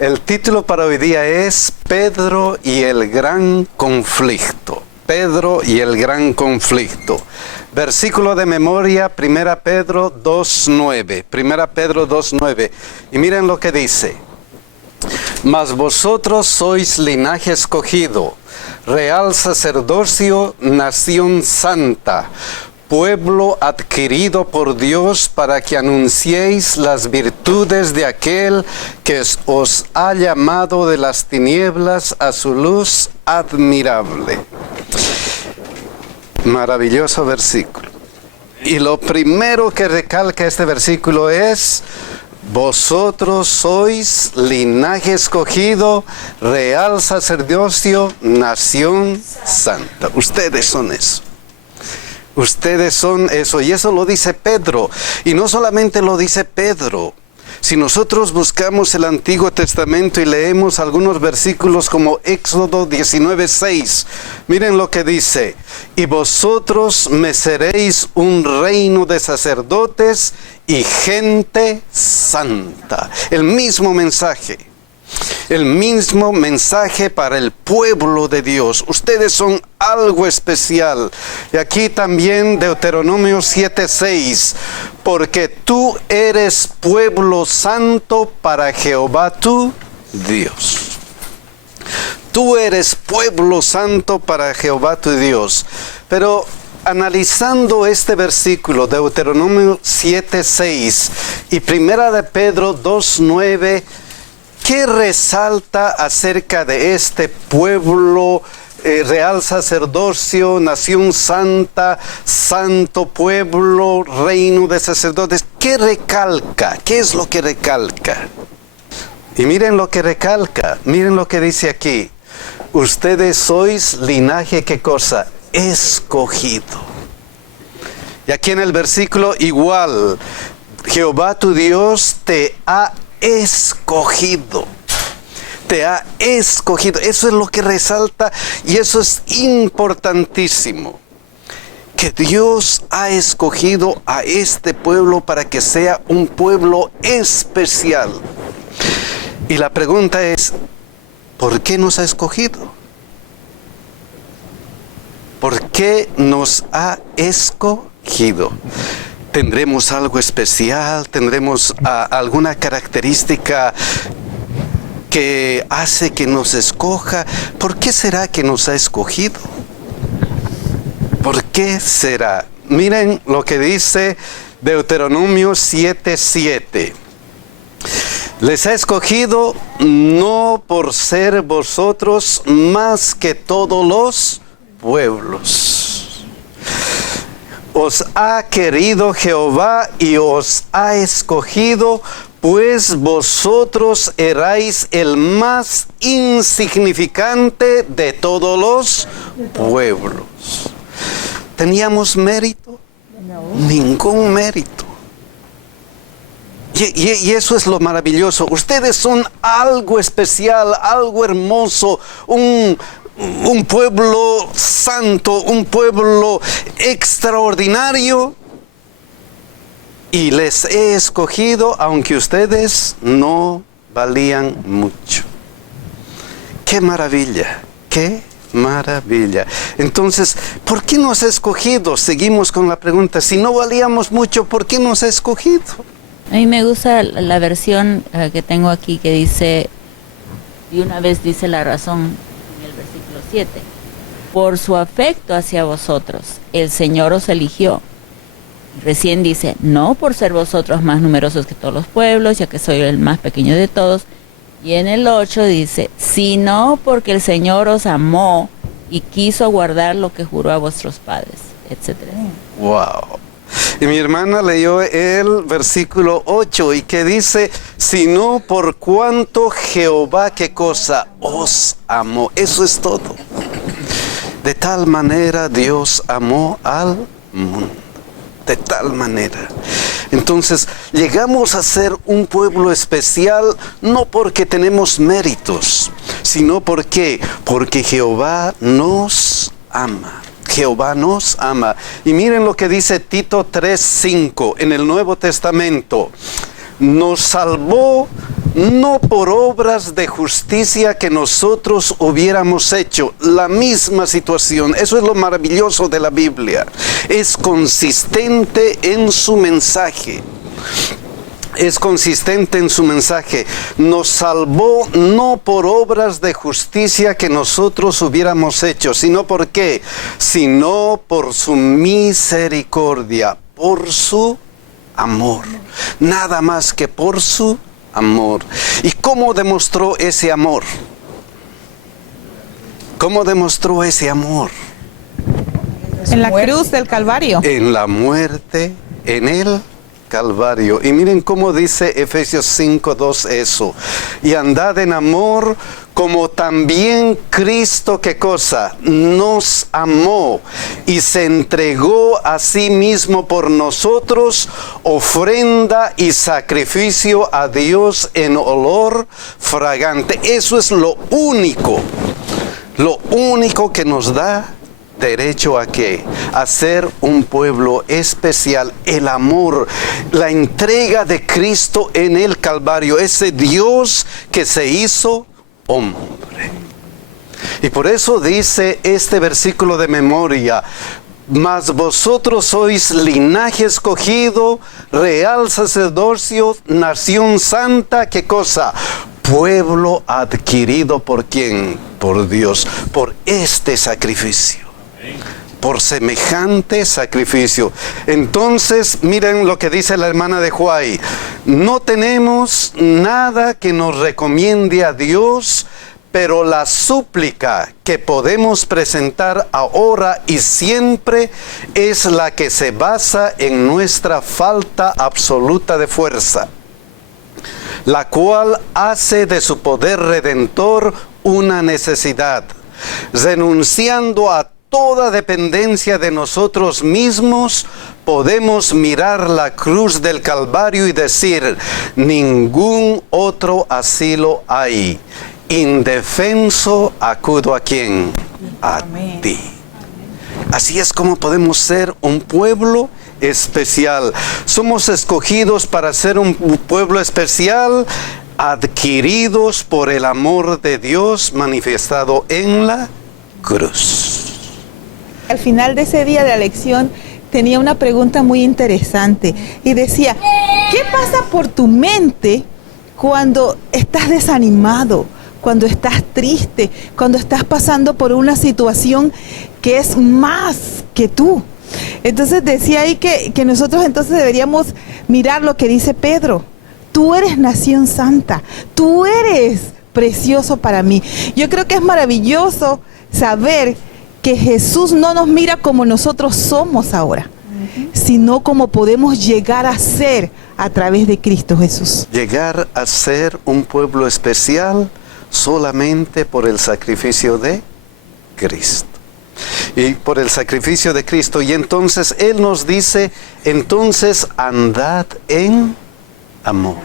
El título para hoy día es Pedro y el gran conflicto. Pedro y el gran conflicto. Versículo de memoria, 1 Pedro 2:9. 1 Pedro 2:9. Y miren lo que dice. Mas vosotros sois linaje escogido, real sacerdocio, nación santa, pueblo adquirido por Dios para que anunciéis las virtudes de aquel que os ha llamado de las tinieblas a su luz admirable. Maravilloso versículo. Y lo primero que recalca este versículo es: vosotros sois linaje escogido, real sacerdocio, nación santa. Ustedes son eso. Ustedes son eso, y eso lo dice Pedro. Y no solamente lo dice Pedro. Si nosotros buscamos el Antiguo Testamento y leemos algunos versículos como Éxodo 19:6, miren lo que dice: y vosotros me seréis un reino de sacerdotes y gente santa. El mismo mensaje. El mismo mensaje para el pueblo de Dios. Ustedes son algo especial. Y aquí también Deuteronomio 7:6. Porque tú eres pueblo santo para Jehová tu Dios. Tú eres pueblo santo para Jehová tu Dios. Pero analizando este versículo, Deuteronomio 7:6 y 1 de Pedro 2:9, ¿qué resalta acerca de este pueblo, real sacerdocio, nación santa, santo pueblo, reino de sacerdotes? ¿Qué recalca? ¿Qué es lo que recalca? Y miren lo que recalca, miren lo que dice aquí. Ustedes sois linaje, ¿qué cosa? Escogido. Y aquí en el versículo igual, Jehová tu Dios te ha escogido. Te ha escogido. Eso es lo que resalta, y eso es importantísimo. Que Dios ha escogido a este pueblo para que sea un pueblo especial. Y la pregunta es: ¿por qué nos ha escogido? ¿Por qué nos ha escogido? ¿Tendremos algo especial? ¿Tendremos alguna característica que hace que nos escoja? ¿Por qué será que nos ha escogido? ¿Por qué será? Miren lo que dice Deuteronomio 7:7. Les ha escogido no por ser vosotros más que todos los pueblos. Os ha querido Jehová y os ha escogido, pues vosotros erais el más insignificante de todos los pueblos. ¿Teníamos mérito? No. Ningún mérito. Y eso es lo maravilloso. Ustedes son algo especial, algo hermoso, un pueblo santo, un pueblo extraordinario, y les he escogido aunque ustedes no valían mucho. ¡Qué maravilla! ¡Qué maravilla! Entonces, ¿por qué nos ha escogido? Seguimos con la pregunta. Si no valíamos mucho, ¿por qué nos ha escogido? A mí me gusta la versión que tengo aquí, que dice, y una vez dice la razón, 7. Por su afecto hacia vosotros, el Señor os eligió. Recién dice, no por ser vosotros más numerosos que todos los pueblos, ya que soy el más pequeño de todos. Y en el 8 dice, sino porque el Señor os amó y quiso guardar lo que juró a vuestros padres, etc. ¡Wow! Y mi hermana leyó el versículo 8 y que dice, sino por cuanto Jehová, ¿qué cosa? Os amó. Eso es todo. De tal manera Dios amó al mundo. De tal manera. Entonces, llegamos a ser un pueblo especial no porque tenemos méritos, sino porque Jehová nos ama. Jehová nos ama. Y miren lo que dice Tito 3:5 en el Nuevo Testamento. Nos salvó no por obras de justicia que nosotros hubiéramos hecho. La misma situación. Eso es lo maravilloso de la Biblia. Es consistente en su mensaje. Es consistente en su mensaje. Nos salvó no por obras de justicia que nosotros hubiéramos hecho, sino ¿por qué? Sino por su misericordia, por su amor. Nada más que por su amor. ¿Y cómo demostró ese amor? ¿Cómo demostró ese amor? En la cruz del Calvario. En la muerte, en el Calvario. Y miren cómo dice Efesios 5:2 eso. Y andad en amor como también Cristo, ¿qué cosa? Nos amó y se entregó a sí mismo por nosotros, ofrenda y sacrificio a Dios en olor fragante. Eso es lo único que nos da derecho a qué? A ser un pueblo especial. El amor, la entrega de Cristo en el Calvario, ese Dios que se hizo hombre. Y por eso dice este versículo de memoria: mas vosotros sois linaje escogido, real sacerdocio, nación santa, ¿qué cosa? Pueblo adquirido ¿por quién? Por Dios, por este sacrificio. Por semejante sacrificio. Entonces, miren lo que dice la hermana de Huay. No tenemos nada que nos recomiende a Dios, pero la súplica que podemos presentar ahora y siempre es la que se basa en nuestra falta absoluta de fuerza, la cual hace de su poder redentor una necesidad, renunciando a toda dependencia de nosotros mismos. Podemos mirar la cruz del Calvario y decir: ningún otro asilo hay. Indefenso acudo ¿a quién? A Amén. ti. Así es como podemos ser un pueblo especial. Somos escogidos para ser un pueblo especial, adquiridos por el amor de Dios manifestado en la cruz. Al final de ese día de la lección tenía una pregunta muy interesante y decía: ¿qué pasa por tu mente cuando estás desanimado, cuando estás triste, cuando estás pasando por una situación que es más que tú? Entonces decía ahí que nosotros entonces deberíamos mirar lo que dice Pedro: tú eres nación santa, tú eres precioso para mí. Yo creo que es maravilloso saber que Jesús no nos mira como nosotros somos ahora, sino como podemos llegar a ser a través de Cristo Jesús. Llegar a ser un pueblo especial solamente por el sacrificio de Cristo. Y por el sacrificio de Cristo. Y entonces Él nos dice: entonces andad en amor.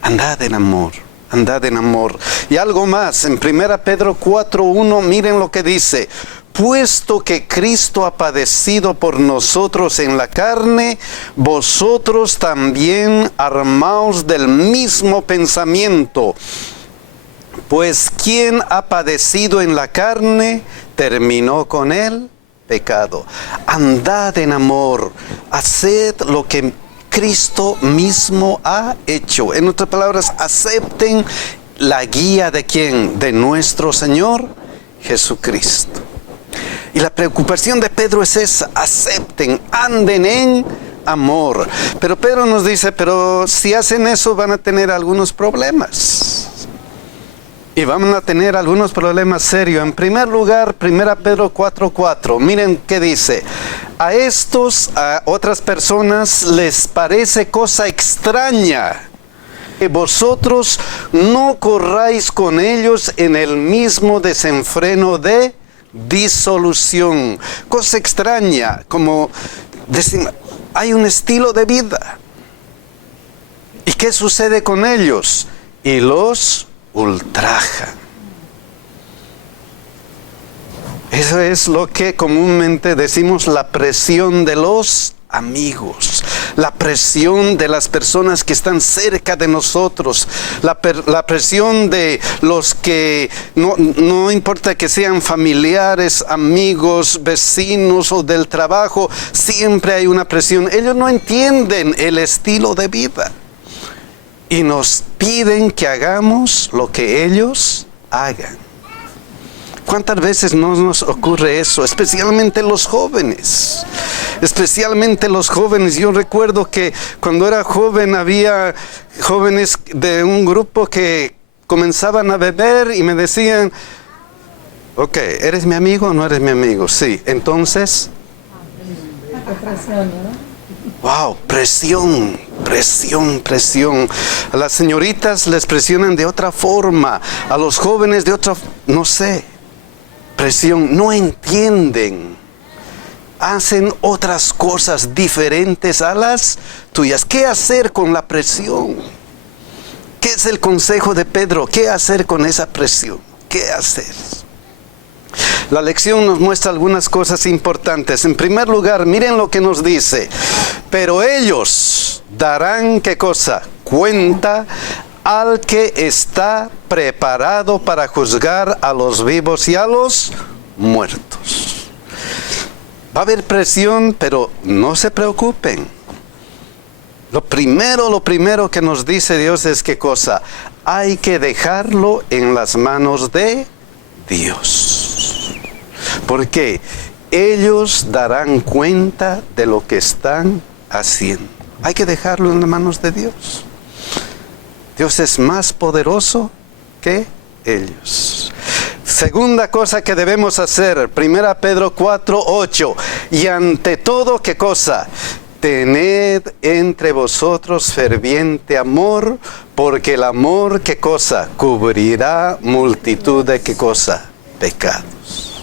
Andad en amor. Andad en amor. Y algo más, en 1 Pedro 4:1, miren lo que dice: puesto que Cristo ha padecido por nosotros en la carne, vosotros también armaos del mismo pensamiento. Pues quien ha padecido en la carne, terminó con el pecado. Andad en amor, haced lo que Cristo mismo ha hecho. En otras palabras, acepten la guía de ¿quién? De nuestro Señor Jesucristo. Y la preocupación de Pedro es esa: acepten, anden en amor. Pero Pedro nos dice: pero si hacen eso van a tener algunos problemas. Y van a tener algunos problemas serios. En primer lugar, 1 Pedro 4:4. Miren qué dice: a otras personas les parece cosa extraña que vosotros no corráis con ellos en el mismo desenfreno de disolución. Cosa extraña, como decimos, hay un estilo de vida. ¿Y qué sucede con ellos? Y los ultrajan. Eso es lo que comúnmente decimos la presión de los amigos, la presión de las personas que están cerca de nosotros, la presión de los que no importa que sean familiares, amigos, vecinos o del trabajo, siempre hay una presión. Ellos no entienden el estilo de vida y nos piden que hagamos lo que ellos hagan. ¿Cuántas veces no nos ocurre eso? Especialmente los jóvenes. Especialmente los jóvenes. Yo recuerdo que cuando era joven había jóvenes de un grupo que comenzaban a beber y me decían, ok, ¿eres mi amigo o no eres mi amigo? Sí, entonces... Wow, presión. A las señoritas les presionan de otra forma, a los jóvenes de otra, no sé. Presión, no entienden, hacen otras cosas diferentes a las tuyas. ¿Qué hacer con la presión? ¿Qué es el consejo de Pedro? ¿Qué hacer con esa presión? ¿Qué hacer? La lección nos muestra algunas cosas importantes. En primer lugar, miren lo que nos dice. Pero ellos darán, ¿qué cosa? Cuenta al que está preparado para juzgar a los vivos y a los muertos. Va a haber presión, pero no se preocupen. Lo primero que nos dice Dios es ¿qué cosa? Hay que dejarlo en las manos de Dios. Porque ellos darán cuenta de lo que están haciendo. Hay que dejarlo en las manos de Dios. Dios es más poderoso que ellos. Segunda cosa que debemos hacer, 1 Pedro 4:8. Y ante todo, ¿qué cosa? Tened entre vosotros ferviente amor, porque el amor, ¿qué cosa? Cubrirá multitud de, ¿qué cosa? Pecados.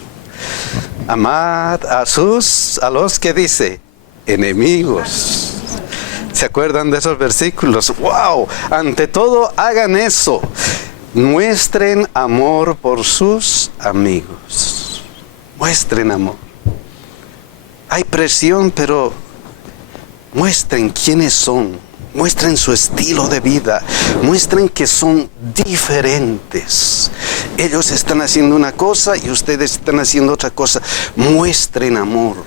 Amad a los que dice, enemigos. ¿Se acuerdan de esos versículos? ¡Wow! Ante todo, hagan eso. Muestren amor por sus amigos. Muestren amor. Hay presión, pero muestren quiénes son. Muestren su estilo de vida. Muestren que son diferentes. Ellos están haciendo una cosa y ustedes están haciendo otra cosa. Muestren amor.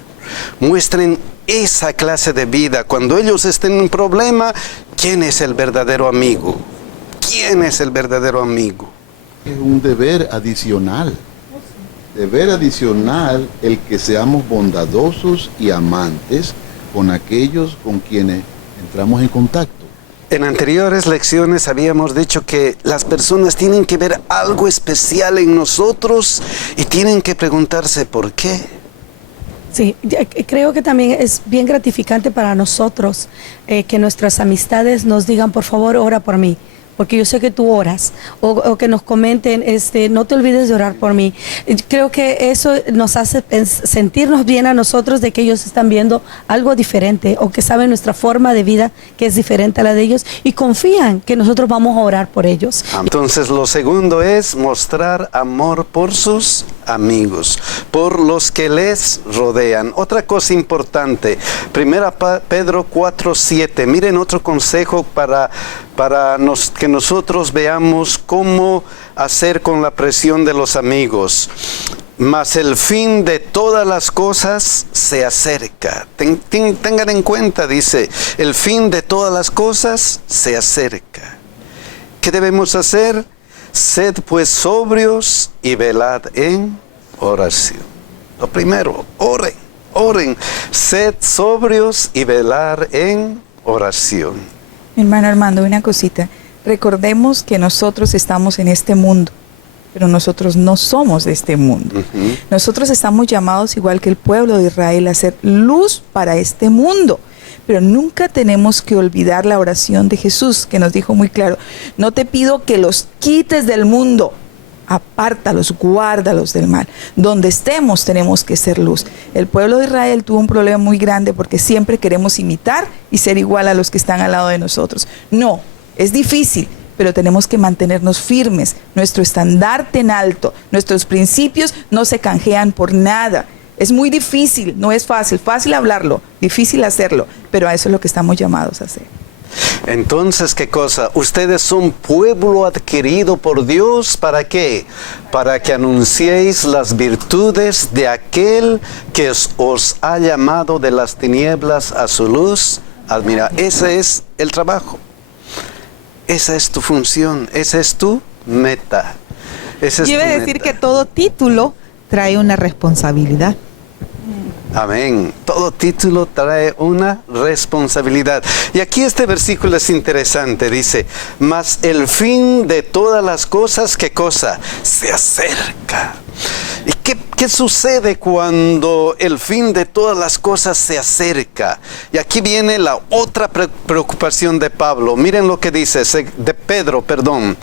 Muestren esa clase de vida. Cuando ellos estén en un problema, ¿quién es el verdadero amigo? ¿Quién es el verdadero amigo? Es un deber adicional. Deber adicional el que seamos bondadosos y amantes con aquellos con quienes entramos en contacto. En anteriores lecciones habíamos dicho que las personas tienen que ver algo especial en nosotros y tienen que preguntarse ¿por qué? Sí, creo que también es bien gratificante para nosotros que nuestras amistades nos digan, por favor, ora por mí, porque yo sé que tú oras, o que nos comenten, no te olvides de orar por mí. Creo que eso nos hace sentirnos bien a nosotros de que ellos están viendo algo diferente, o que saben nuestra forma de vida que es diferente a la de ellos, y confían que nosotros vamos a orar por ellos. Entonces, lo segundo es mostrar amor por sus amigos, por los que les rodean. Otra cosa importante, 1 Pedro 4:7. Miren otro consejo para que nosotros veamos cómo hacer con la presión de los amigos. Mas el fin de todas las cosas se acerca. Tengan en cuenta, dice, el fin de todas las cosas se acerca. ¿Qué debemos hacer? Sed pues sobrios y velad en oración. Lo primero, oren. Sed sobrios y velar en oración. Mi hermano Armando, una cosita. Recordemos que nosotros estamos en este mundo, pero nosotros no somos de este mundo. Nosotros estamos llamados, igual que el pueblo de Israel, a ser luz para este mundo. Pero nunca tenemos que olvidar la oración de Jesús, que nos dijo muy claro, no te pido que los quites del mundo, apártalos, guárdalos del mal. Donde estemos tenemos que ser luz. El pueblo de Israel tuvo un problema muy grande porque siempre queremos imitar y ser igual a los que están al lado de nosotros. No, es difícil, pero tenemos que mantenernos firmes, nuestro estandarte en alto, nuestros principios no se canjean por nada. Es muy difícil, no es fácil. Fácil hablarlo, difícil hacerlo, pero a eso es lo que estamos llamados a hacer. Entonces, ¿qué cosa? Ustedes son pueblo adquirido por Dios, ¿para qué? Para que anunciéis las virtudes de aquel que os ha llamado de las tinieblas a su luz. Mira, ese es el trabajo. Esa es tu función, esa es tu meta. Esa es Yo iba a tu decir meta. que todo título trae una responsabilidad. Amén. Todo título trae una responsabilidad. Y aquí este versículo es interesante. Dice, mas el fin de todas las cosas, ¿qué cosa? Se acerca. ¿Y qué sucede cuando el fin de todas las cosas se acerca? Y aquí viene la otra preocupación de Pablo. Miren lo que dice, de Pedro, perdón.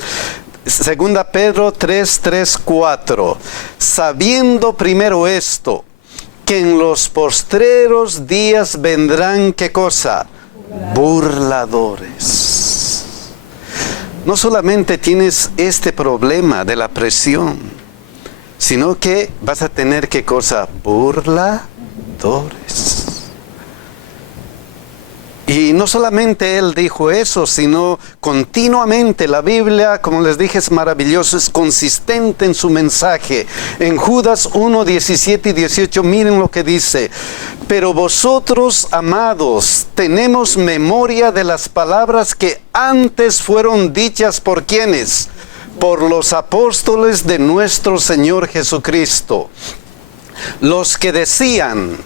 Segunda Pedro 3:4. Sabiendo primero esto, que en los postreros días vendrán, ¿qué cosa? Burladores. No solamente tienes este problema de la presión, sino que vas a tener, ¿qué cosa? Burladores. Y no solamente él dijo eso, sino continuamente la Biblia, como les dije, es maravilloso, es consistente en su mensaje. En Judas 1, 17 y 18, miren lo que dice. Pero vosotros, amados, tenemos memoria de las palabras que antes fueron dichas por ¿quiénes? Por los apóstoles de nuestro Señor Jesucristo. Los que decían,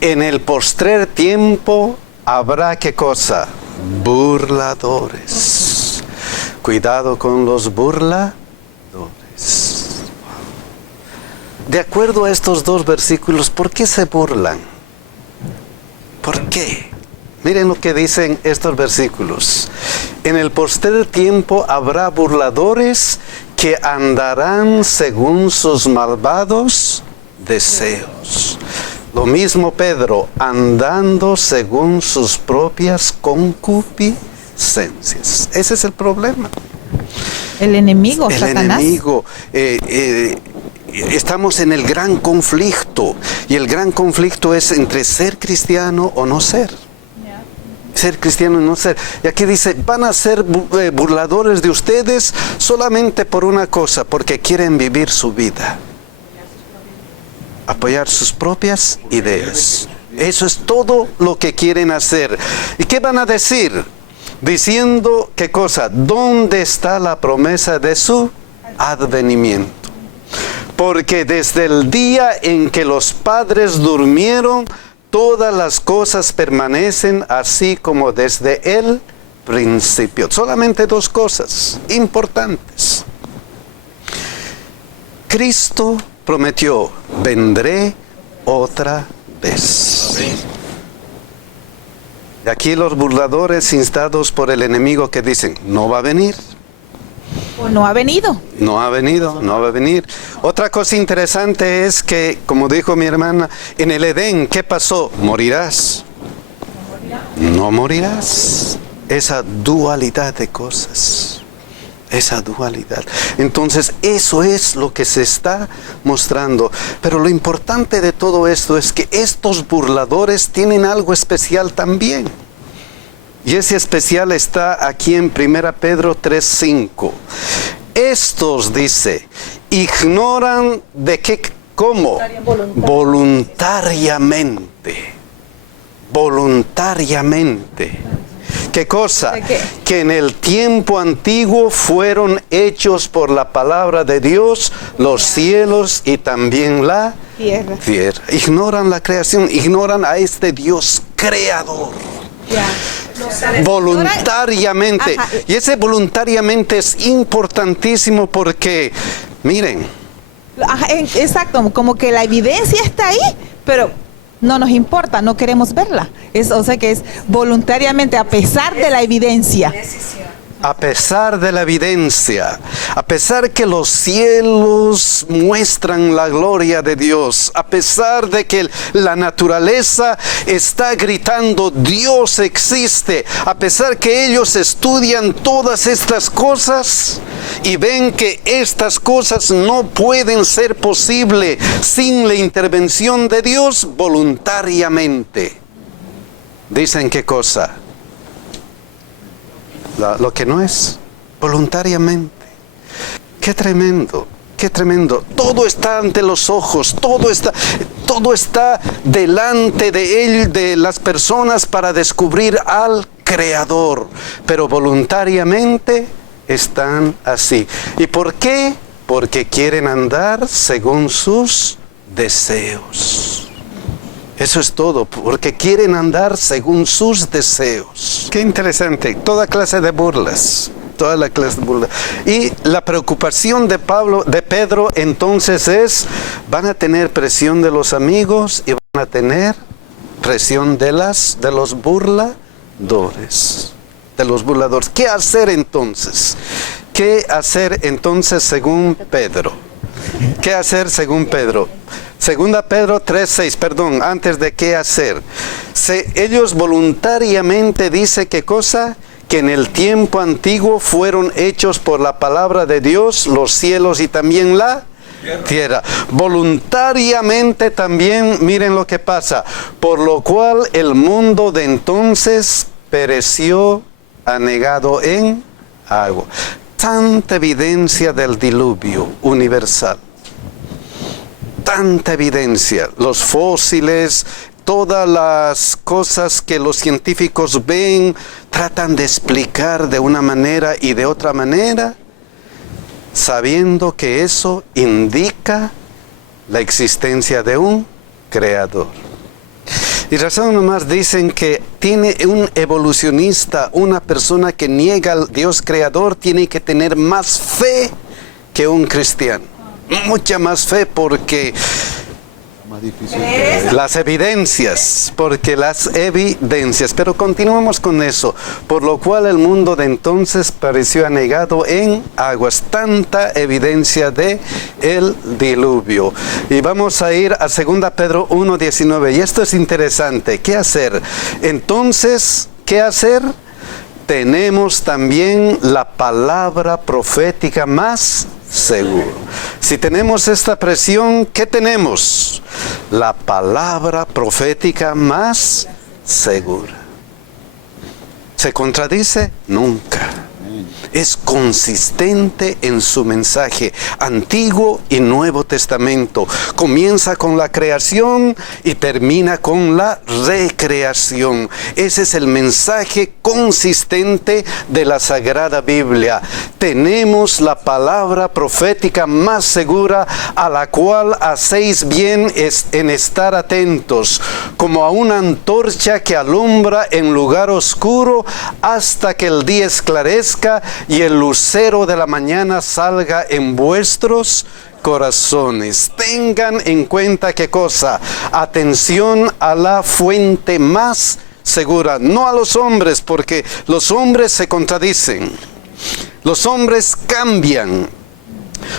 en el postrer tiempo habrá, ¿qué cosa? Burladores. Cuidado con los burladores. De acuerdo a estos dos versículos, ¿por qué se burlan? ¿Por qué? Miren lo que dicen estos versículos. En el postrer tiempo habrá burladores que andarán según sus malvados deseos. Lo mismo Pedro, andando según sus propias concupiscencias. Ese es el problema. El enemigo, El Satanás. enemigo. Estamos en el gran conflicto. Y el gran conflicto es entre ser cristiano o no ser. Ser cristiano y no ser. Y aquí dice, van a ser burladores de ustedes solamente por una cosa, porque quieren vivir su vida. Apoyar sus propias ideas. Eso es todo lo que quieren hacer. ¿Y qué van a decir? Diciendo, ¿qué cosa? ¿Dónde está la promesa de su advenimiento? Porque desde el día en que los padres durmieron, todas las cosas permanecen así como desde el principio. Solamente dos cosas importantes. Cristo prometió, vendré otra vez. Y aquí los burladores instados por el enemigo que dicen, no va a venir. O no ha venido. No ha venido, no va a venir. Otra cosa interesante es que, como dijo mi hermana, en el Edén, ¿qué pasó? Morirás. No morirás. Esa dualidad de cosas. Esa dualidad. Entonces, eso es lo que se está mostrando. Pero lo importante de todo esto es que estos burladores tienen algo especial también. Y ese especial está aquí en 1 Pedro 3:5. Estos, dice, ignoran de qué, cómo, voluntariamente. Voluntariamente. ¿Qué cosa? ¿De qué? Que en el tiempo antiguo fueron hechos por la palabra de Dios los cielos y también la tierra. Ignoran la creación, ignoran a este Dios creador. Voluntariamente. Ajá. Y ese voluntariamente es importantísimo porque, miren, Ajá, exacto, como que la evidencia está ahí, pero no nos importa, no queremos verla. O sea que es voluntariamente, a pesar de la evidencia. a pesar de la evidencia, a pesar que los cielos muestran la gloria de Dios, a pesar de que la naturaleza está gritando Dios existe, a pesar que ellos estudian todas estas cosas y ven que estas cosas no pueden ser posibles sin la intervención de Dios, voluntariamente dicen qué cosa, lo que no es, voluntariamente. Qué tremendo, qué tremendo. Todo está ante los ojos, todo está delante de él, de las personas, para descubrir al Creador, pero voluntariamente están así. ¿Y por qué? Porque quieren andar según sus deseos. Eso es todo, porque quieren andar según sus deseos. Qué interesante, toda clase de burlas, toda la clase de burlas. Y la preocupación de Pedro entonces es, van a tener presión de los amigos y van a tener presión de los burladores. De los burladores. ¿Qué hacer entonces? ¿Qué hacer entonces según Pedro? ¿Qué hacer según Pedro? Segunda Pedro 3:6, perdón, antes de qué hacer. Ellos voluntariamente dice qué cosa, que en el tiempo antiguo fueron hechos por la palabra de Dios los cielos y también la tierra. Voluntariamente también, miren lo que pasa, por lo cual el mundo de entonces pereció anegado en agua. Tanta evidencia del diluvio universal. Tanta evidencia, los fósiles, todas las cosas que los científicos ven, tratan de explicar de una manera y de otra manera, sabiendo que eso indica la existencia de un creador. Y razón nomás dicen que tiene un evolucionista, una persona que niega al Dios creador, tiene que tener más fe que un cristiano. Mucha más fe, porque más difícil las evidencias, pero continuamos con eso, por lo cual el mundo de entonces pareció anegado en aguas, tanta evidencia de el diluvio. Y vamos a ir a 2 Pedro 1:19, y esto es interesante. ¿Qué hacer? Entonces, ¿qué hacer? Tenemos también la palabra profética más seguro. Si tenemos esta presión, ¿qué tenemos? La palabra profética más segura. ¿Se contradice? Nunca. Es consistente en su mensaje, Antiguo y Nuevo Testamento. Comienza con la creación y termina con la recreación. Ese es el mensaje consistente de la Sagrada Biblia. Tenemos la palabra profética más segura, a la cual hacéis bien en estar atentos, como a una antorcha que alumbra en lugar oscuro hasta que el día esclarezca y el lucero de la mañana salga en vuestros corazones. Tengan en cuenta qué cosa, atención a la fuente más segura, no a los hombres, porque los hombres se contradicen, los hombres cambian.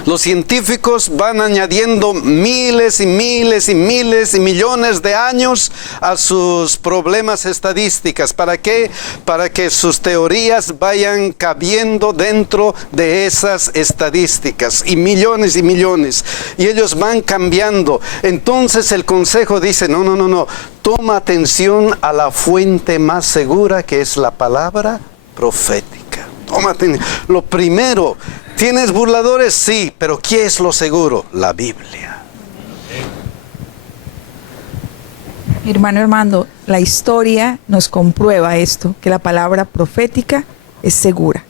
Los científicos van añadiendo miles y miles y miles y millones de años a sus problemas estadísticas. ¿Para qué? Para que sus teorías vayan cabiendo dentro de esas estadísticas. Y millones y millones. Y ellos van cambiando. Entonces el consejo dice, no. Toma atención a la fuente más segura, que es la palabra profética. Toma atención. Lo primero, ¿tienes burladores? Sí, pero ¿qué es lo seguro? La Biblia. Hermano Armando, la historia nos comprueba esto, que la palabra profética es segura.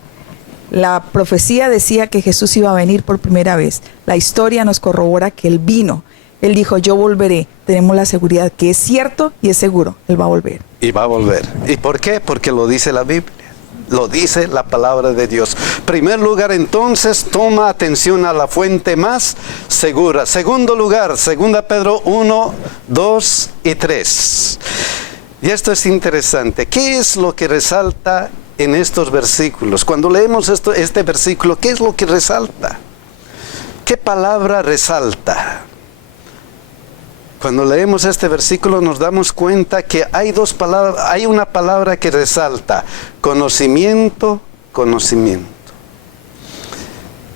La profecía decía que Jesús iba a venir por primera vez. La historia nos corrobora que Él vino. Él dijo, yo volveré. Tenemos la seguridad que es cierto y es seguro. Él va a volver. Y va a volver. ¿Y por qué? Porque lo dice la Biblia. Lo dice la palabra de Dios. Primer lugar, entonces, toma atención a la fuente más segura. Segundo lugar, 2 Pedro 1, 2 y 3. Y esto es interesante. ¿Qué es lo que resalta en estos versículos? Cuando leemos este versículo, ¿qué es lo que resalta? ¿Qué palabra resalta? Cuando leemos este versículo nos damos cuenta que hay dos palabras, hay una palabra que resalta: conocimiento, conocimiento.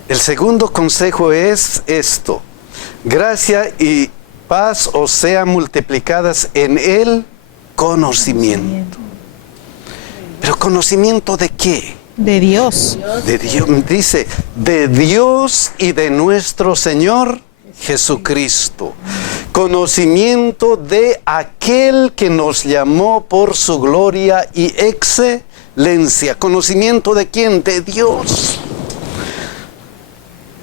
El segundo consejo es esto: gracia y paz os sean multiplicadas en el conocimiento. ¿Pero conocimiento de qué? De Dios. De Dios, dice, de Dios y de nuestro Señor Jesucristo. Conocimiento de aquel que nos llamó por su gloria y excelencia. ¿Conocimiento de quién? De Dios.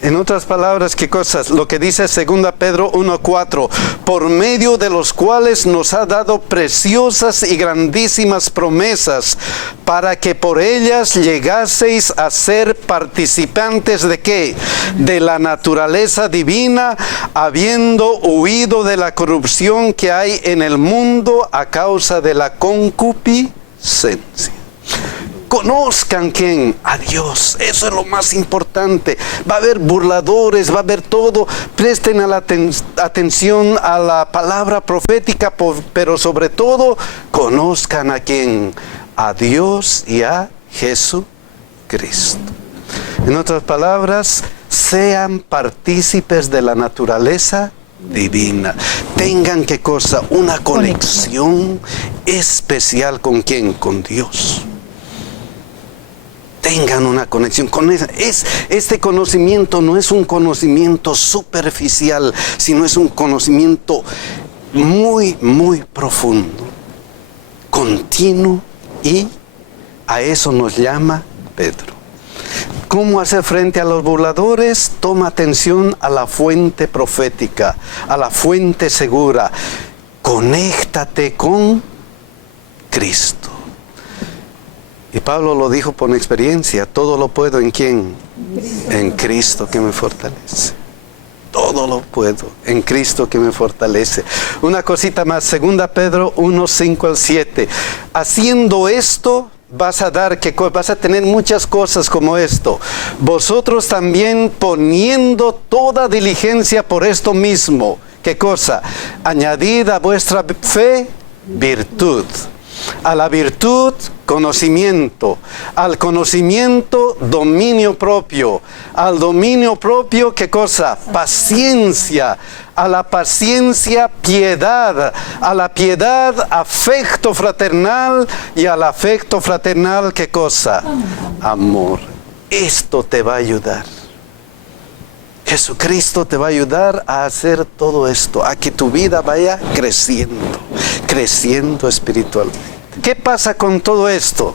En otras palabras, ¿qué cosas? Lo que dice 2 Pedro 1:4, por medio de los cuales nos ha dado preciosas y grandísimas promesas, para que por ellas llegaseis a ser participantes ¿de qué? De la naturaleza divina, habiendo huido de la corrupción que hay en el mundo a causa de la concupiscencia. Conozcan quién, a Dios. Eso es lo más importante. Va a haber burladores, va a haber todo. Presten atención a la palabra profética, pero sobre todo conozcan a quién, a Dios y a Jesucristo. En otras palabras, sean partícipes de la naturaleza divina. Tengan qué cosa, una conexión especial con quién, con Dios. Tengan una conexión con esa. Este conocimiento no es un conocimiento superficial, sino es un conocimiento muy, muy profundo, continuo, y a eso nos llama Pedro. ¿Cómo hacer frente a los burladores? Toma atención a la fuente profética, a la fuente segura. Conéctate con Cristo. Y Pablo lo dijo por experiencia: todo lo puedo ¿en quién? En Cristo que me fortalece. Todo lo puedo en Cristo que me fortalece. Una cosita más, 2 Pedro 1:5-7. Haciendo esto, vas a tener muchas cosas como esto. Vosotros también, poniendo toda diligencia por esto mismo. ¿Qué cosa? Añadid a vuestra fe virtud. A la virtud, conocimiento. Al conocimiento, dominio propio. Al dominio propio, ¿qué cosa? Paciencia. A la paciencia, piedad. A la piedad, afecto fraternal. Y al afecto fraternal, ¿qué cosa? Amor. Esto te va a ayudar. Jesucristo te va a ayudar a hacer todo esto, a que tu vida vaya creciendo espiritualmente. ¿Qué pasa con todo esto?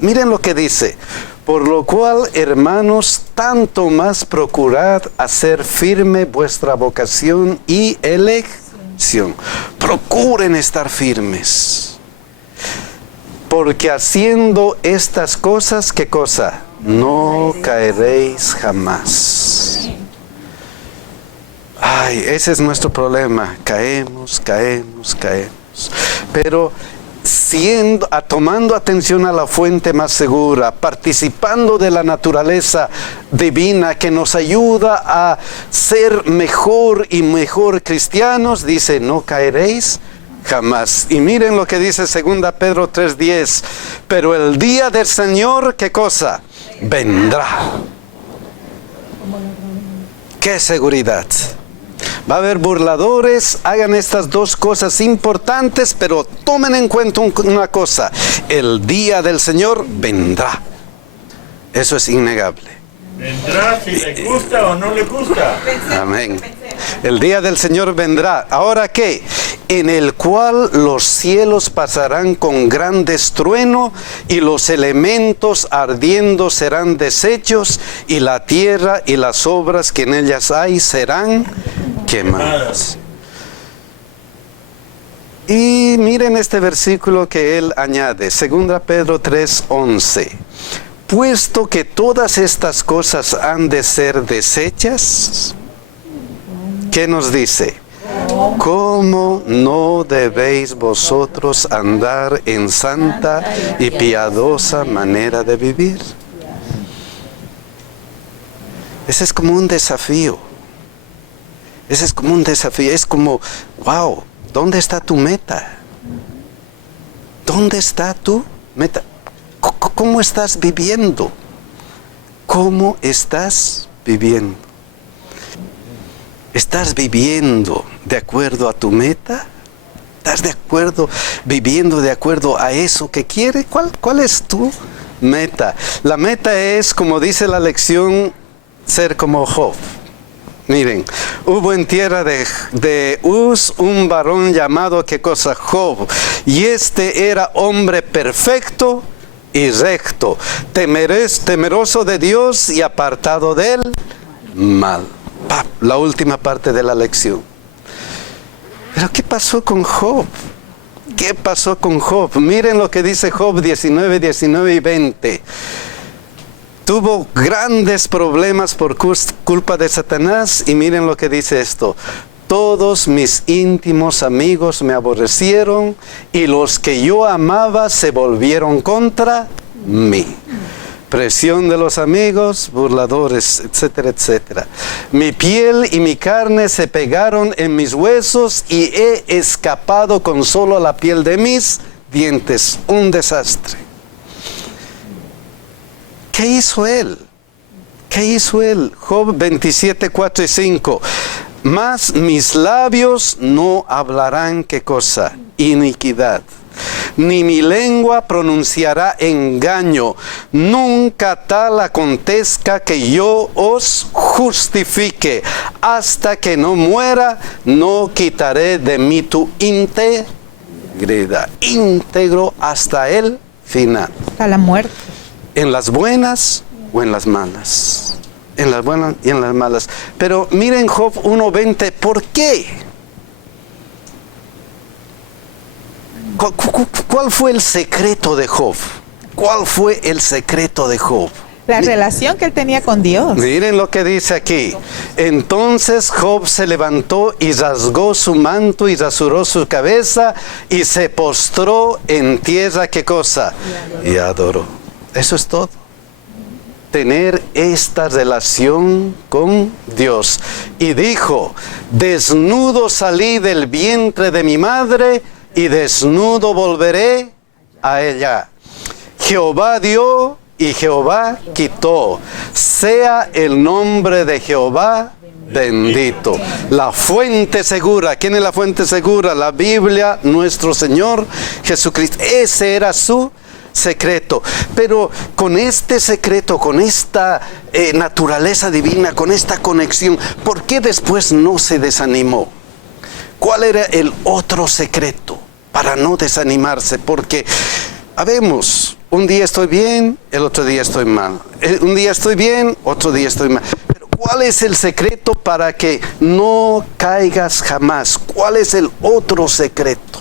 Miren lo que dice: por lo cual, hermanos, tanto más procurad hacer firme vuestra vocación y elección. Procuren estar firmes, porque haciendo estas cosas, ¿qué cosa? No caeréis jamás. Ay, ese es nuestro problema. Caemos. Pero tomando atención a la fuente más segura, participando de la naturaleza divina que nos ayuda a ser mejor y mejor cristianos, dice: no caeréis jamás. Y miren lo que dice 2 Pedro 3:10. Pero el día del Señor, ¿qué cosa? Vendrá. ¡Qué seguridad! Va a haber burladores. Hagan estas dos cosas importantes, pero tomen en cuenta una cosa: el día del Señor vendrá. Eso es innegable. Vendrá si le gusta o no le gusta. Amén. El día del Señor vendrá. ¿Ahora qué? En el cual los cielos pasarán con gran estruendo, y los elementos ardiendo serán deshechos, y la tierra y las obras que en ellas hay serán quemadas. Y miren este versículo que él añade, 2 Pedro 3:11. Puesto que todas estas cosas han de ser deshechas, ¿qué nos dice? ¿Cómo no debéis vosotros andar en santa y piadosa manera de vivir? Ese es como un desafío. Ese es como un desafío. Es como, wow, ¿dónde está tu meta? ¿Dónde está tu meta? ¿Cómo estás viviendo? ¿Cómo estás viviendo? ¿Estás viviendo de acuerdo a tu meta? ¿Estás de acuerdo, viviendo de acuerdo a eso que quieres? ¿Cuál es tu meta? La meta es, como dice la lección, ser como Job. Miren, hubo en tierra de Uz un varón llamado, ¿qué cosa? Job. Y este era hombre perfecto y recto, temeroso de Dios y apartado del mal. La última parte de la lección. Pero ¿qué pasó con Job? ¿Qué pasó con Job? Miren lo que dice Job 19, 19 y 20. Tuvo grandes problemas por culpa de Satanás y miren lo que dice esto. Todos mis íntimos amigos me aborrecieron y los que yo amaba se volvieron contra mí. Presión de los amigos, burladores, etcétera, etcétera. Mi piel y mi carne se pegaron en mis huesos y he escapado con solo la piel de mis dientes. Un desastre. ¿Qué hizo él? ¿Qué hizo él? Job 27, 4 y 5. Mas mis labios no hablarán, ¿qué cosa? Iniquidad. Ni mi lengua pronunciará engaño. Nunca tal acontezca que yo os justifique. Hasta que no muera, no quitaré de mí tu integridad. Íntegro hasta el final. Hasta la muerte. En las buenas o en las malas. En las buenas y en las malas. Pero miren Job 1:20, ¿por qué? ¿Cuál fue el secreto de Job? ¿Cuál fue el secreto de Job? La relación que él tenía con Dios. Miren lo que dice aquí. Entonces Job se levantó y rasgó su manto y rasuró su cabeza y se postró en tierra, ¿qué cosa? Y adoró. Eso es todo. Tener esta relación con Dios. Y dijo, desnudo salí del vientre de mi madre y desnudo volveré a ella. Jehová dio y Jehová quitó. Sea el nombre de Jehová bendito. La fuente segura. ¿Quién es la fuente segura? La Biblia, nuestro Señor Jesucristo. Ese era su secreto. Pero con este secreto, con esta naturaleza divina, con esta conexión, ¿por qué después no se desanimó? ¿Cuál era el otro secreto para no desanimarse? Porque, habemos, un día estoy bien, el otro día estoy mal. Un día estoy bien, otro día estoy mal. Pero ¿cuál es el secreto para que no caigas jamás? ¿Cuál es el otro secreto?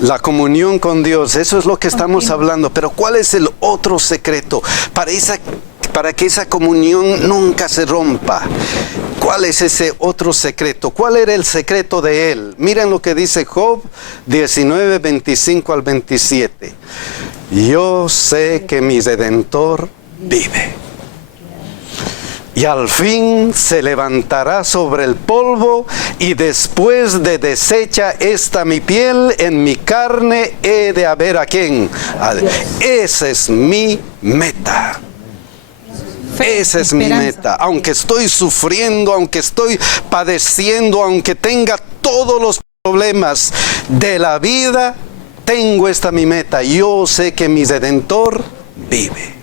La comunión con Dios, eso es lo que estamos hablando. Pero ¿cuál es el otro secreto para que esa comunión nunca se rompa? ¿Cuál es ese otro secreto? ¿Cuál era el secreto de él? Miren lo que dice Job 19, 25 al 27. Yo sé que mi Redentor vive. Y al fin se levantará sobre el polvo, y después de deshecha esta mi piel, en mi carne he de haber a quién. Esa es mi meta. Esa es mi meta. Aunque estoy sufriendo, aunque estoy padeciendo, aunque tenga todos los problemas de la vida, tengo esta mi meta. Yo sé que mi Redentor vive.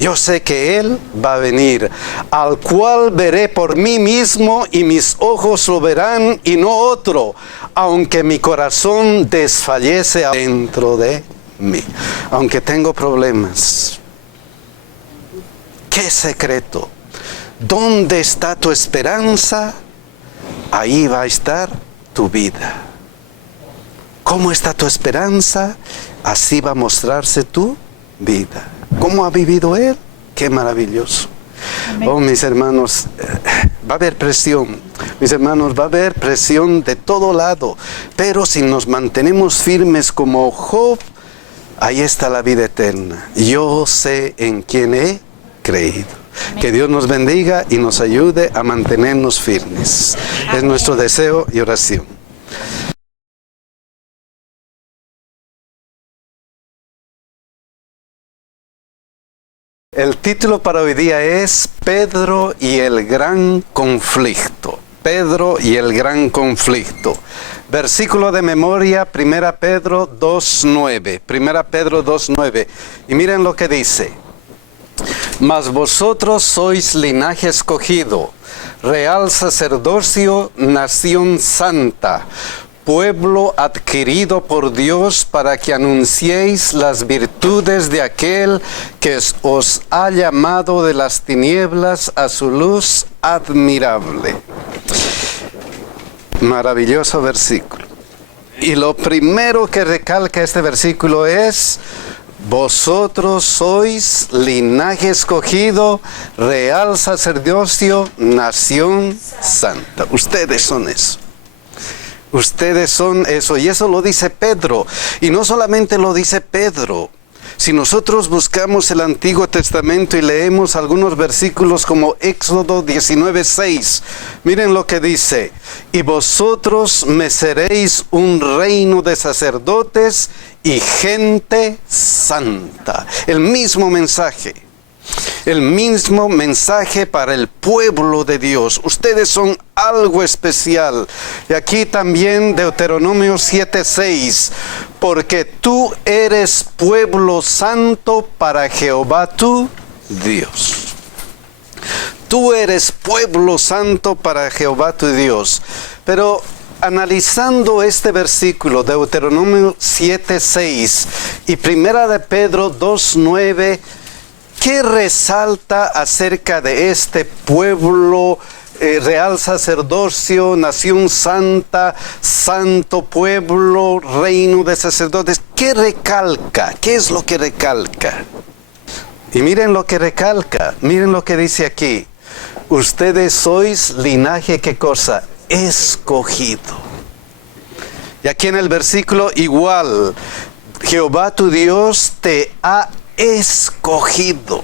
Yo sé que Él va a venir, al cual veré por mí mismo, y mis ojos lo verán y no otro, aunque mi corazón desfallece dentro de mí. Aunque tengo problemas. ¿Qué secreto? ¿Dónde está tu esperanza? Ahí va a estar tu vida. ¿Cómo está tu esperanza? Así va a mostrarse tu vida. ¿Cómo ha vivido él? ¡Qué maravilloso! Oh, mis hermanos, va a haber presión. Mis hermanos, va a haber presión de todo lado. Pero si nos mantenemos firmes como Job, ahí está la vida eterna. Yo sé en quién he creído. Que Dios nos bendiga y nos ayude a mantenernos firmes. Es nuestro deseo y oración. El título para hoy día es Pedro y el gran conflicto. Pedro y el gran conflicto. Versículo de memoria, 1 Pedro 2:9. 1 Pedro 2:9. Y miren lo que dice. Mas vosotros sois linaje escogido, real sacerdocio, nación santa, pueblo adquirido por Dios para que anunciéis las virtudes de aquel que os ha llamado de las tinieblas a su luz admirable. Maravilloso versículo. Y lo primero que recalca este versículo es: vosotros sois linaje escogido, real sacerdocio, nación santa. Ustedes son eso. Ustedes son eso. Y eso lo dice Pedro. Y no solamente lo dice Pedro. Si nosotros buscamos el Antiguo Testamento y leemos algunos versículos como Éxodo 19:6, miren lo que dice: y vosotros me seréis un reino de sacerdotes y gente santa. El mismo mensaje para el pueblo de Dios. Ustedes son algo especial. Y aquí también Deuteronomio 7:6, porque tú eres pueblo santo para Jehová tu Dios. Tú eres pueblo santo para Jehová tu Dios. Pero analizando este versículo, Deuteronomio 7:6 y 1 de Pedro 2:9, ¿qué resalta acerca de este pueblo, real sacerdocio, nación santa, santo pueblo, reino de sacerdotes? ¿Qué recalca? ¿Qué es lo que recalca? Y miren lo que recalca, miren lo que dice aquí. Ustedes sois linaje, ¿qué cosa? Escogido. Y aquí en el versículo igual, Jehová tu Dios te ha escogido.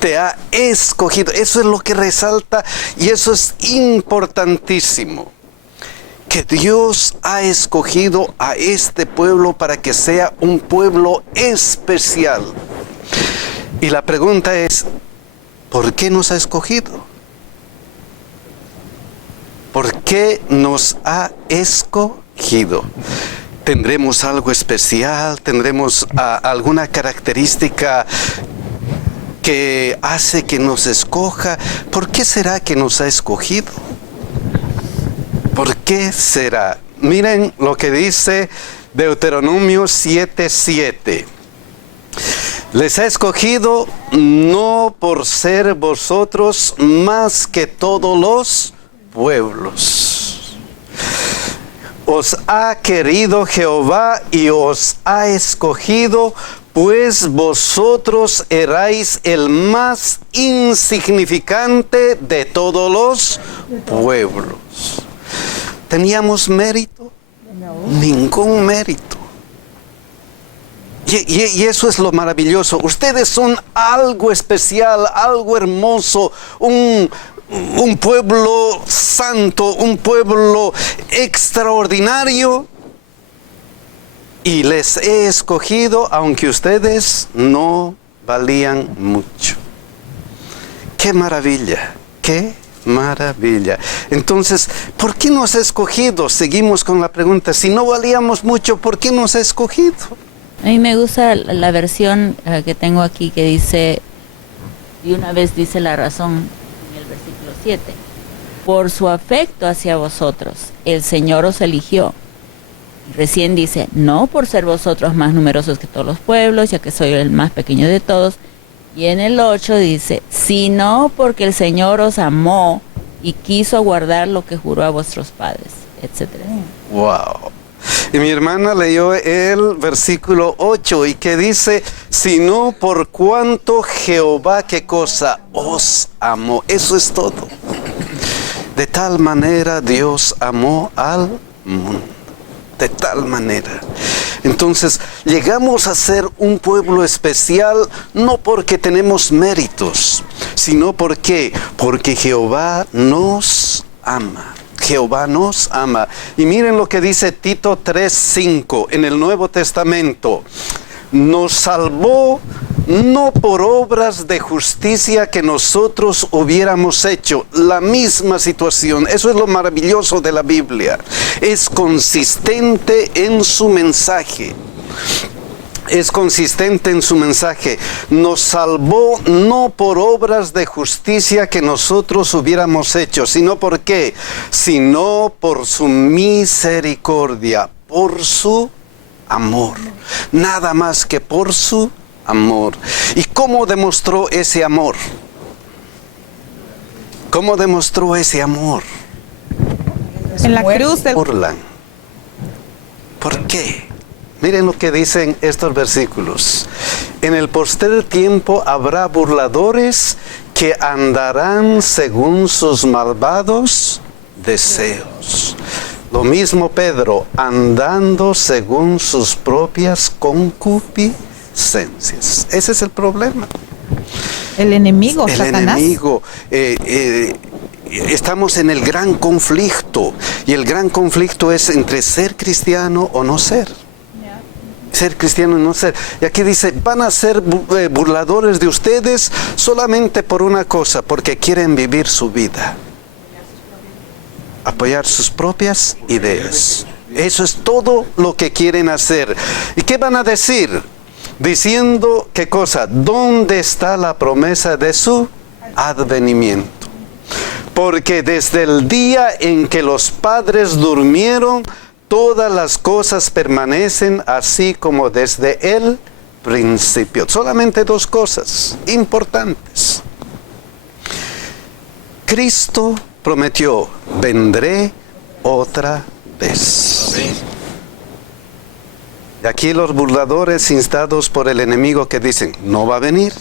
Te ha escogido. Eso es lo que resalta y eso es importantísimo. Que Dios ha escogido a este pueblo para que sea un pueblo especial. Y la pregunta es, ¿por qué nos ha escogido? ¿Por qué nos ha escogido? ¿Tendremos algo especial? ¿Tendremos alguna característica que hace que nos escoja? ¿Por qué será que nos ha escogido? ¿Por qué será? Miren lo que dice Deuteronomio 7:7. Les ha escogido no por ser vosotros más que todos los pueblos. Os ha querido Jehová y os ha escogido, pues vosotros erais el más insignificante de todos los pueblos. ¿Teníamos mérito? No. Ningún mérito. Y eso es lo maravilloso. Ustedes son algo especial, algo hermoso, un pueblo santo, un pueblo extraordinario. Y les he escogido, aunque ustedes no valían mucho. ¡Qué maravilla! ¡Qué maravilla! Entonces, ¿por qué nos ha escogido? Seguimos con la pregunta. Si no valíamos mucho, ¿por qué nos ha escogido? A mí me gusta la versión que tengo aquí que dice, y una vez dice la razón en el versículo 7, por su afecto hacia vosotros, el Señor os eligió. Recién dice, no por ser vosotros más numerosos que todos los pueblos, ya que soy el más pequeño de todos. Y en el 8 dice, sino porque el Señor os amó y quiso guardar lo que juró a vuestros padres, etc. Wow. Y mi hermana leyó el versículo 8 y que dice, sino por cuanto Jehová, ¿qué cosa? Os amó. Eso es todo. De tal manera Dios amó al mundo. De tal manera. Entonces, llegamos a ser un pueblo especial no porque tenemos méritos, sino porque Jehová nos ama. Jehová nos ama. Y miren lo que dice Tito 3:5 en el Nuevo Testamento. Nos salvó no por obras de justicia que nosotros hubiéramos hecho. La misma situación. Eso es lo maravilloso de la Biblia. Es consistente en su mensaje. Es consistente en su mensaje. Nos salvó no por obras de justicia que nosotros hubiéramos hecho, sino por qué, sino por su misericordia, por su amor. Nada más que por su amor. ¿Y cómo demostró ese amor? ¿Cómo demostró ese amor? En la cruz del... Burlan. ¿Por qué? Miren lo que dicen estos versículos. En el postrer tiempo habrá burladores que andarán según sus malvados deseos. Lo mismo Pedro, andando según sus propias concupiscencias. Ese es el problema. El enemigo, El Satanás. enemigo. Estamos en el gran conflicto. Y el gran conflicto es entre ser cristiano o no ser. Ser cristiano y no ser. Y aquí dice, van a ser burladores de ustedes solamente por una cosa, porque quieren vivir su vida. Apoyar sus propias ideas. Eso es todo lo que quieren hacer. ¿Y qué van a decir? Diciendo, ¿qué cosa? ¿Dónde está la promesa de su advenimiento? Porque desde el día en que los padres durmieron, todas las cosas permanecen así como desde el principio. Solamente dos cosas importantes. Cristo prometió, vendré otra vez. Y aquí los burladores instados por el enemigo que dicen, no va a venir.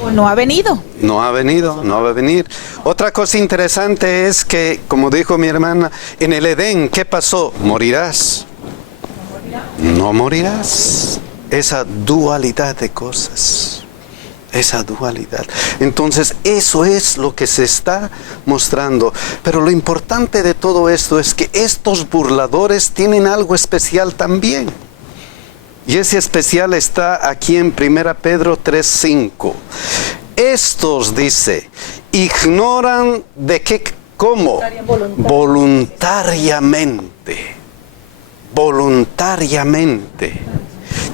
O no ha venido. No ha venido, no va a venir. Otra cosa interesante es que, como dijo mi hermana, en el Edén, ¿qué pasó? Morirás. No morirás. Esa dualidad de cosas. Esa dualidad. Entonces, eso es lo que se está mostrando. Pero lo importante de todo esto es que estos burladores tienen algo especial también. Y ese especial está aquí en 1 Pedro 3:5. Estos, dice, ignoran de qué, cómo, voluntariamente. Voluntariamente.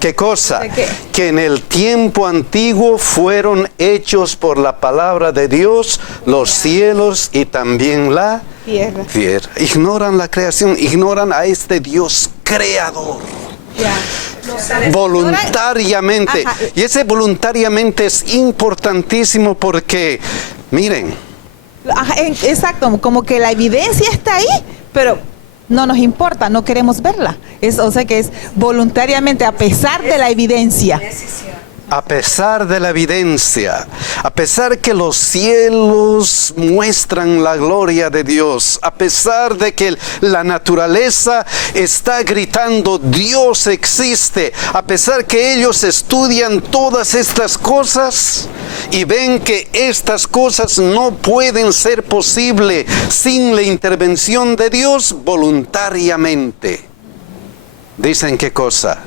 ¿Qué cosa? ¿De qué? Que en el tiempo antiguo fueron hechos por la palabra de Dios los cielos y también la Tierra. tierra. Ignoran la creación, ignoran a este Dios creador. Ya. Voluntariamente. Ajá. Y ese voluntariamente es importantísimo porque, miren, Ajá, exacto, como que la evidencia está ahí, pero no nos importa, no queremos verla. O sea que es voluntariamente, a pesar de la evidencia. a pesar de la evidencia, a pesar que los cielos muestran la gloria de Dios, a pesar de que la naturaleza está gritando Dios existe, a pesar que ellos estudian todas estas cosas y ven que estas cosas no pueden ser posibles sin la intervención de Dios, voluntariamente dicen qué cosa,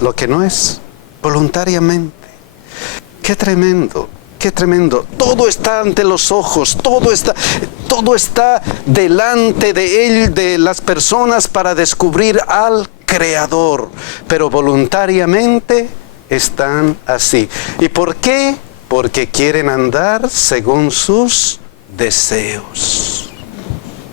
lo que no es, voluntariamente. Qué tremendo, qué tremendo. Todo está ante los ojos, todo está delante de él, de las personas, para descubrir al Creador, pero voluntariamente están así. ¿Y por qué? Porque quieren andar según sus deseos.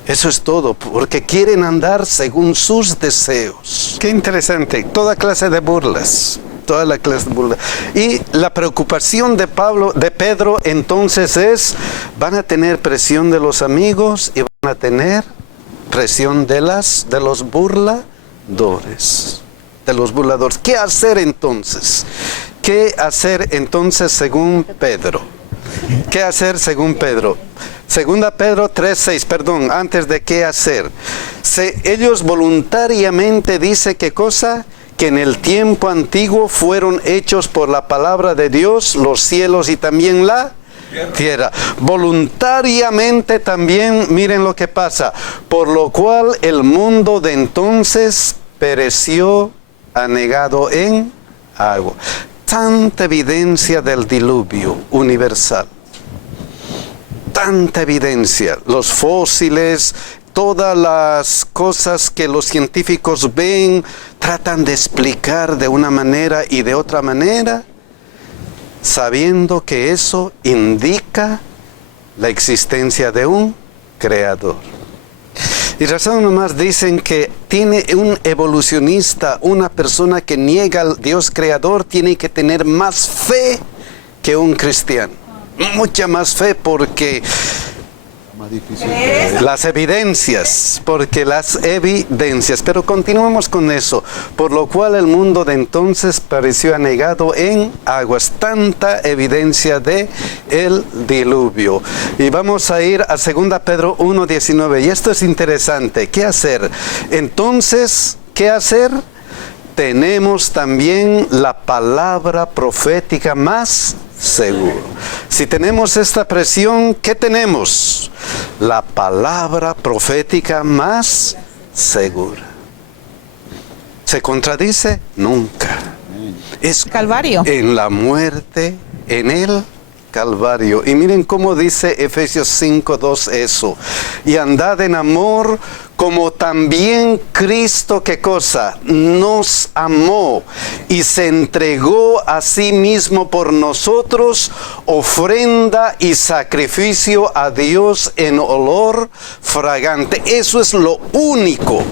Eso es todo, porque quieren andar según sus deseos. Qué interesante, toda clase de burlas, toda la clase de burlas. Y la preocupación de Pedro entonces es, van a tener presión de los amigos y van a tener presión de los burladores. De los burladores. ¿Qué hacer entonces? ¿Qué hacer entonces según Pedro? ¿Qué hacer según Pedro? Segunda Pedro 3:6, perdón, antes de qué hacer. Ellos voluntariamente dice qué cosa, que en el tiempo antiguo fueron hechos por la palabra de Dios los cielos y también la tierra. Voluntariamente también, miren lo que pasa, por lo cual el mundo de entonces pereció anegado en agua. Tanta evidencia del diluvio universal. Tanta evidencia, los fósiles, todas las cosas que los científicos ven, tratan de explicar de una manera y de otra manera, sabiendo que eso indica la existencia de un creador. Y razón nomás dicen que tiene un evolucionista, una persona que niega al Dios creador, tiene que tener más fe que un cristiano. Mucha más fe porque Más difícil. las evidencias, pero continuamos con eso, por lo cual el mundo de entonces pareció anegado en aguas, tanta evidencia de el diluvio. Y vamos a ir a 2 Pedro 1:19, y esto es interesante. ¿Qué hacer? Entonces, ¿qué hacer? Tenemos también la palabra profética más seguro. Si tenemos esta presión, ¿qué tenemos? La palabra profética más segura. ¿Se contradice? Nunca. Es Calvario. en la muerte, en el Calvario. Y miren cómo dice Efesios 5:2 eso. Y andad en amor como también Cristo, ¿qué cosa? Nos amó y se entregó a sí mismo por nosotros, ofrenda y sacrificio a Dios en olor fragante. Eso es lo único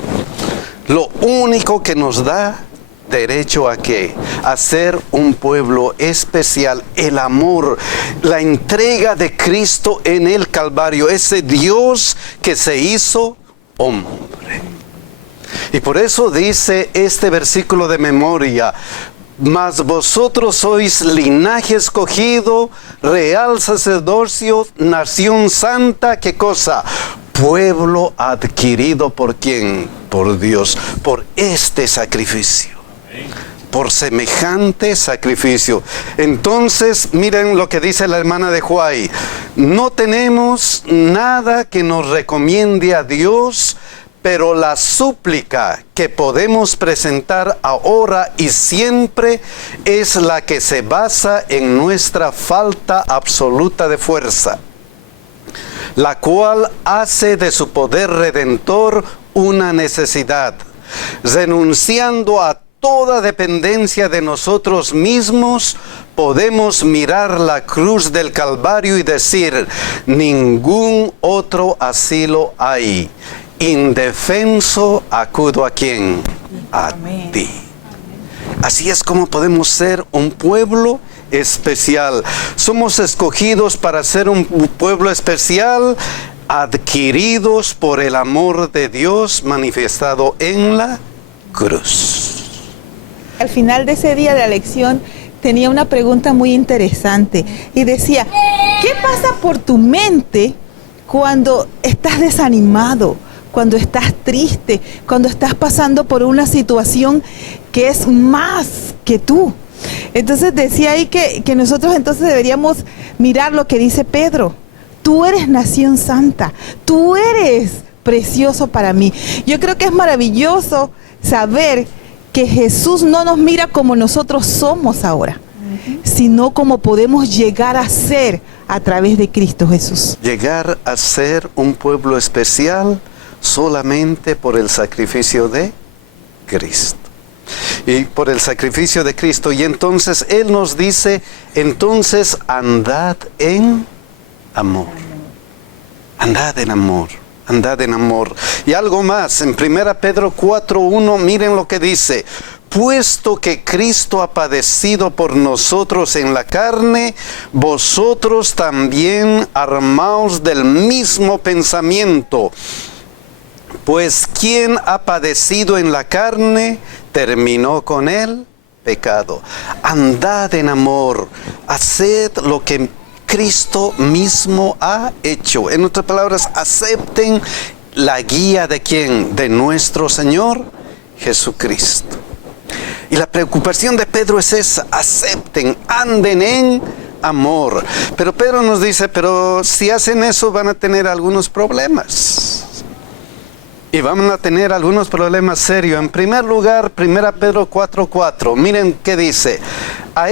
que nos da derecho a qué? A ser un pueblo especial. El amor, la entrega de Cristo en el Calvario, ese Dios que se hizo hombre. Y por eso dice este versículo de memoria: mas vosotros sois linaje escogido, real sacerdocio, nación santa, ¿qué cosa? Pueblo adquirido ¿por quién? Por Dios, por este sacrificio. Por semejante sacrificio. Entonces, miren lo que dice la hermana de Huay. No tenemos nada que nos recomiende a Dios, pero la súplica que podemos presentar ahora y siempre es la que se basa en nuestra falta absoluta de fuerza, la cual hace de su poder redentor una necesidad, renunciando a toda dependencia de nosotros mismos. Podemos mirar la cruz del Calvario y decir: ningún otro asilo hay. Indefenso acudo ¿a quién? A ti. Así es como podemos ser un pueblo especial. Somos escogidos para ser un pueblo especial, adquiridos por el amor de Dios manifestado en la cruz. Al final de ese día de la lección tenía una pregunta muy interesante y decía: ¿qué pasa por tu mente cuando estás desanimado, cuando estás triste, cuando estás pasando por una situación que es más que tú? Entonces decía ahí que nosotros entonces deberíamos mirar lo que dice Pedro: tú eres nación santa, tú eres precioso para mí. Yo creo que es maravilloso saber que Jesús no nos mira como nosotros somos ahora, sino como podemos llegar a ser a través de Cristo Jesús. Llegar a ser un pueblo especial solamente por el sacrificio de Cristo. Y por el sacrificio de Cristo. Y entonces Él nos dice: entonces andad en amor. Andad en amor. Andad en amor. Y algo más, en 1 Pedro 4:1, miren lo que dice: puesto que Cristo ha padecido por nosotros en la carne, vosotros también armaos del mismo pensamiento. Pues quien ha padecido en la carne, terminó con el pecado. Andad en amor, haced lo que Cristo mismo ha hecho. En otras palabras, acepten la guía de ¿quién? De nuestro Señor Jesucristo. Y la preocupación de Pedro es esa: acepten, anden en amor. Pero Pedro nos dice, pero si hacen eso van a tener algunos problemas. Y vamos a tener algunos problemas serios. En primer lugar, 1 Pedro 4:4. Miren qué dice. A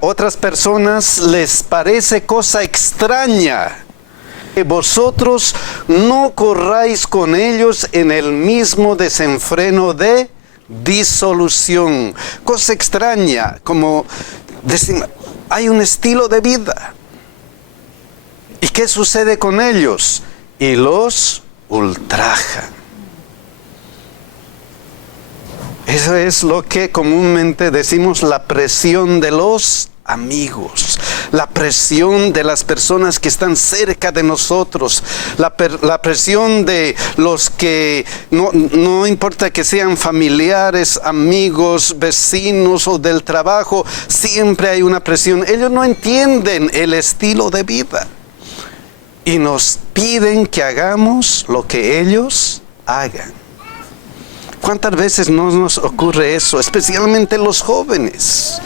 otras personas les parece cosa extraña que vosotros no corráis con ellos en el mismo desenfreno de disolución. Cosa extraña, como decimos, hay un estilo de vida. ¿Y qué sucede con ellos? Y los ultrajan. Eso es lo que comúnmente decimos la presión de los amigos, la presión de las personas que están cerca de nosotros, la presión de los que no importa que sean familiares, amigos, vecinos o del trabajo, siempre hay una presión. Ellos no entienden el estilo de vida y nos piden que hagamos lo que ellos hagan. ¿Cuántas veces no nos ocurre eso? Especialmente los jóvenes.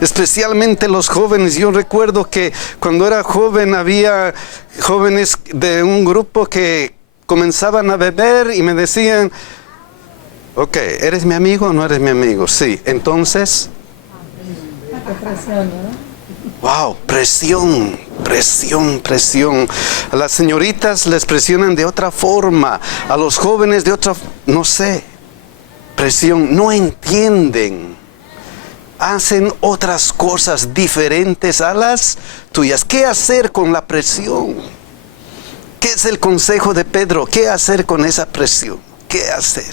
Especialmente los jóvenes. Yo recuerdo que cuando era joven había jóvenes de un grupo que comenzaban a beber y me decían, ok, ¿eres mi amigo o no eres mi amigo? Sí, entonces... Wow, presión. A las señoritas les presionan de otra forma, a los jóvenes de otra, no sé. Presión, no entienden, hacen otras cosas diferentes a las tuyas. ¿Qué hacer con la presión? ¿Qué es el consejo de Pedro? ¿Qué hacer con esa presión? ¿Qué hacer?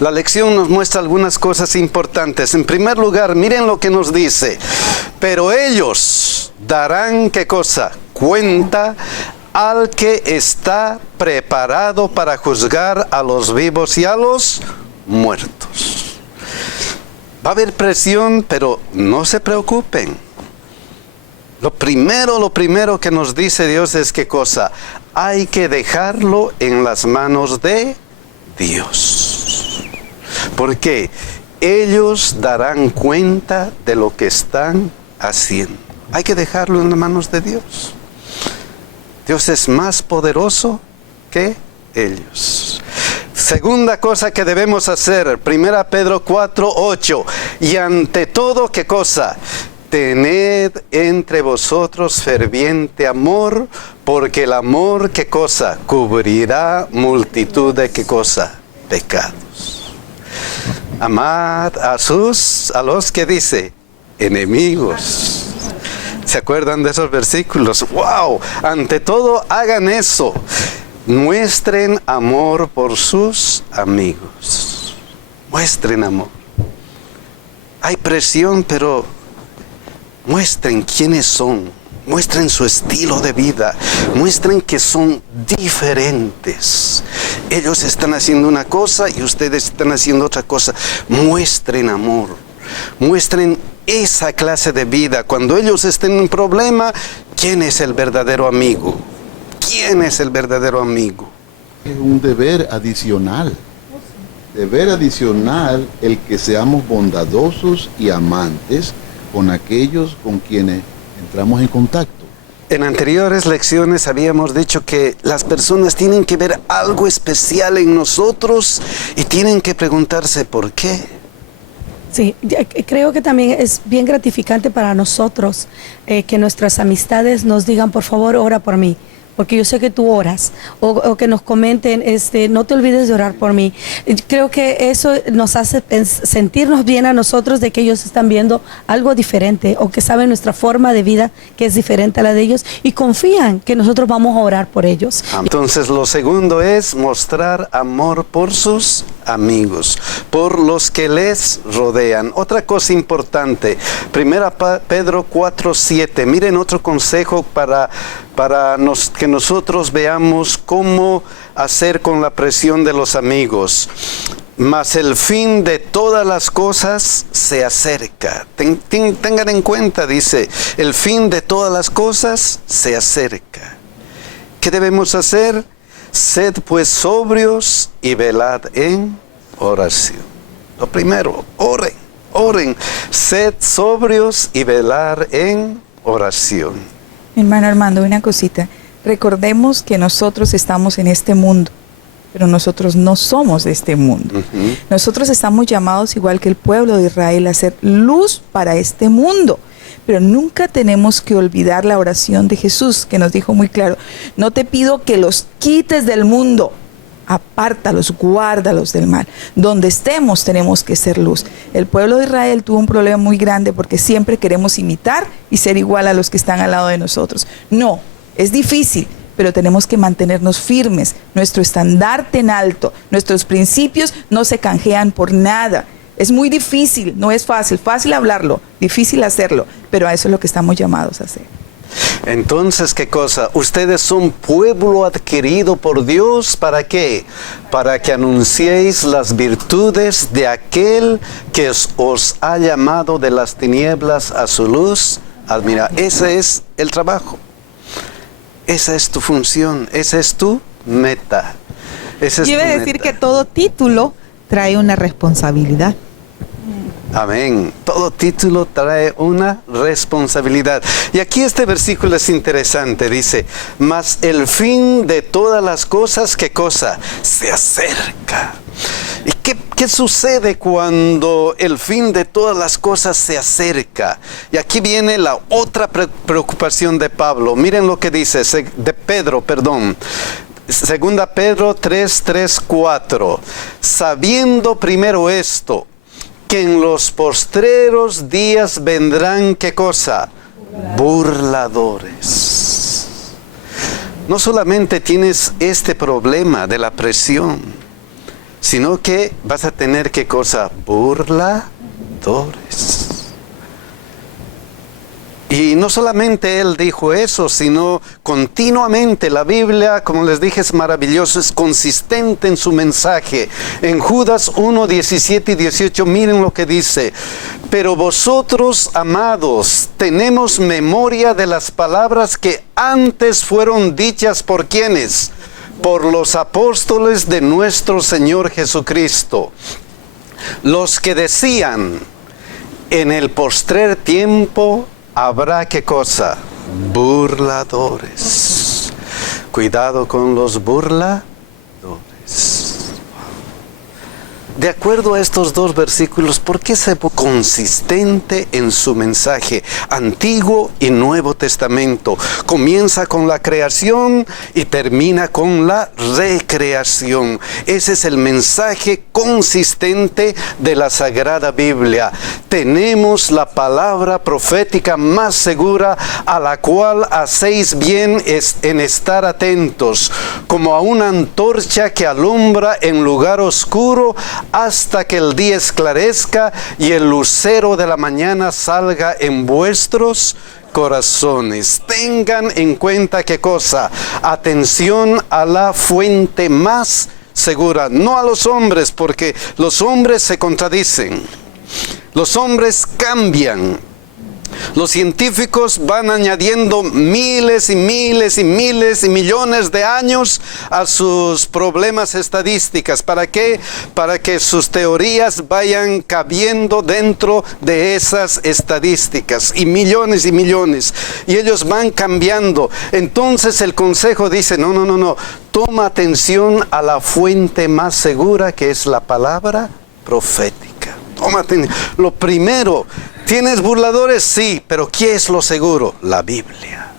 La lección nos muestra algunas cosas importantes. En primer lugar, miren lo que nos dice. Pero ellos darán, ¿qué cosa? Cuenta al que está preparado para juzgar a los vivos y a los muertos. Va a haber presión, pero no se preocupen. Lo primero que nos dice Dios es ¿qué cosa? Hay que dejarlo en las manos de Dios. Porque ellos darán cuenta de lo que están haciendo. Hay que dejarlo en las manos de Dios. Dios es más poderoso que ellos. Segunda cosa que debemos hacer, 1 Pedro 4:8. Y ante todo, ¿qué cosa? Tened entre vosotros ferviente amor, porque el amor, ¿qué cosa? Cubrirá multitud de, ¿qué cosa? Pecados. Amad a los que dice, enemigos. ¿Se acuerdan de esos versículos? ¡Wow! Ante todo, hagan eso. Muestren amor por sus amigos. Muestren amor. Hay presión, pero muestren quiénes son. Muestren su estilo de vida. Muestren que son diferentes. Ellos están haciendo una cosa y ustedes están haciendo otra cosa. Muestren amor. Muestren esa clase de vida. Cuando ellos estén en un problema, ¿quién es el verdadero amigo? ¿Quién es el verdadero amigo? Es un deber adicional. Deber adicional el que seamos bondadosos y amantes con aquellos con quienes entramos en contacto. En anteriores lecciones habíamos dicho que las personas tienen que ver algo especial en nosotros y tienen que preguntarse ¿por qué? Sí, creo que también es bien gratificante para nosotros que nuestras amistades nos digan, por favor, ora por mí, porque yo sé que tú oras, o que nos comenten, no te olvides de orar por mí. Creo que eso nos hace sentirnos bien a nosotros de que ellos están viendo algo diferente, o que saben nuestra forma de vida que es diferente a la de ellos, y confían que nosotros vamos a orar por ellos. Entonces lo segundo es mostrar amor por sus amigos, por los que les rodean. Otra cosa importante, 1 Pedro 4:7. Miren otro consejo para que nosotros veamos cómo hacer con la presión de los amigos. Mas el fin de todas las cosas se acerca. Tengan en cuenta, dice, el fin de todas las cosas se acerca. ¿Qué debemos hacer? Sed pues sobrios y velad en oración. Lo primero, oren. Sed sobrios y velar en oración. Hermano Armando, una cosita. Recordemos que nosotros estamos en este mundo, pero nosotros no somos de este mundo. Nosotros estamos llamados, igual que el pueblo de Israel, a ser luz para este mundo. Pero nunca tenemos que olvidar la oración de Jesús, que nos dijo muy claro: no te pido que los quites del mundo, apártalos, guárdalos del mal. Donde estemos tenemos que ser luz. El pueblo de Israel tuvo un problema muy grande porque siempre queremos imitar y ser igual a los que están al lado de nosotros. No, es difícil, pero tenemos que mantenernos firmes, nuestro estandarte en alto, nuestros principios no se canjean por nada. Es muy difícil, no es fácil hablarlo, difícil hacerlo, pero a eso es lo que estamos llamados a hacer. Entonces, ¿qué cosa? Ustedes son pueblo adquirido por Dios, ¿para qué? Para que anunciéis las virtudes de aquel que os ha llamado de las tinieblas a su luz. Mira, ese es el trabajo. Esa es tu función, esa es tu meta. Yo iba a decir que todo título trae una responsabilidad. Amén. Todo título trae una responsabilidad. Y aquí este versículo es interesante. Dice, mas el fin de todas las cosas, ¿qué cosa? Se acerca. ¿Y qué sucede cuando el fin de todas las cosas se acerca? Y aquí viene la otra preocupación de Pablo. Miren lo que dice, de Pedro, perdón. Segunda Pedro 3:4. Sabiendo primero esto, que en los postreros días vendrán, ¿qué cosa? Burladores. No solamente tienes este problema de la presión, sino que vas a tener, ¿qué cosa? Burladores. Y no solamente él dijo eso, sino continuamente la Biblia, como les dije, es maravilloso, es consistente en su mensaje. En Judas 1, 17 y 18, miren lo que dice. Pero vosotros, amados, tenemos memoria de las palabras que antes fueron dichas por ¿quiénes? Por los apóstoles de nuestro Señor Jesucristo. Los que decían, en el postrer tiempo habrá, ¿qué cosa? Burladores. Cuidado con los burladores. De acuerdo a estos dos versículos, ¿por qué se consistente en su mensaje? Antiguo y Nuevo Testamento. Comienza con la creación y termina con la recreación. Ese es el mensaje consistente de la Sagrada Biblia. Tenemos la palabra profética más segura, a la cual hacéis bien en estar atentos, como a una antorcha que alumbra en lugar oscuro, hasta que el día esclarezca y el lucero de la mañana salga en vuestros corazones. Tengan en cuenta, ¿qué cosa? Atención a la fuente más segura, no a los hombres, porque los hombres se contradicen, los hombres cambian. Los científicos van añadiendo miles y miles y miles y millones de años a sus problemas estadísticas. ¿Para qué? Para que sus teorías vayan cabiendo dentro de esas estadísticas. Y millones y millones. Y ellos van cambiando. Entonces el consejo dice, no. Toma atención a la fuente más segura, que es la palabra profética. Toma atención. Lo primero, ¿tienes burladores? Sí, pero ¿qué es lo seguro? La Biblia.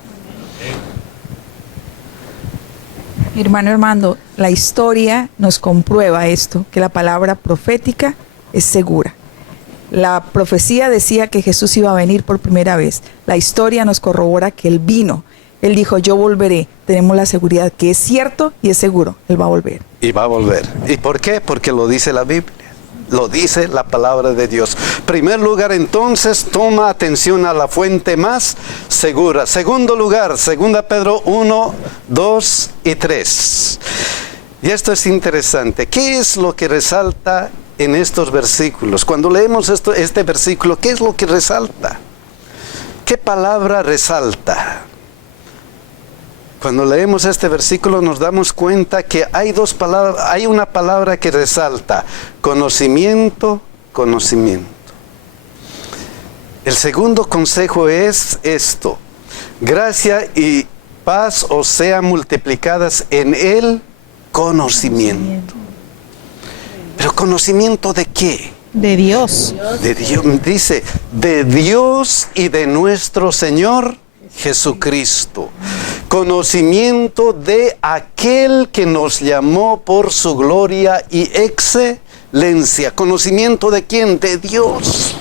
Hermano Armando, la historia nos comprueba esto, que la palabra profética es segura. La profecía decía que Jesús iba a venir por primera vez. La historia nos corrobora que Él vino. Él dijo, yo volveré. Tenemos la seguridad que es cierto y es seguro. Él va a volver. Y va a volver. ¿Y por qué? Porque lo dice la Biblia. Lo dice la palabra de Dios. Primer lugar, entonces, toma atención a la fuente más segura. Segundo lugar, 2 Pedro 1, 2 y 3. Y esto es interesante. ¿Qué es lo que resalta en estos versículos? Cuando leemos este versículo, ¿qué es lo que resalta? ¿Qué palabra resalta? Cuando leemos este versículo nos damos cuenta que hay dos palabras, hay una palabra que resalta: conocimiento, conocimiento. El segundo consejo es esto: gracia y paz os sean multiplicadas en el conocimiento. ¿Pero conocimiento de qué? De Dios. De Dios, dice, de Dios y de nuestro Señor Jesucristo. Conocimiento de aquel que nos llamó por su gloria y excelencia. ¿Conocimiento de quién? De Dios.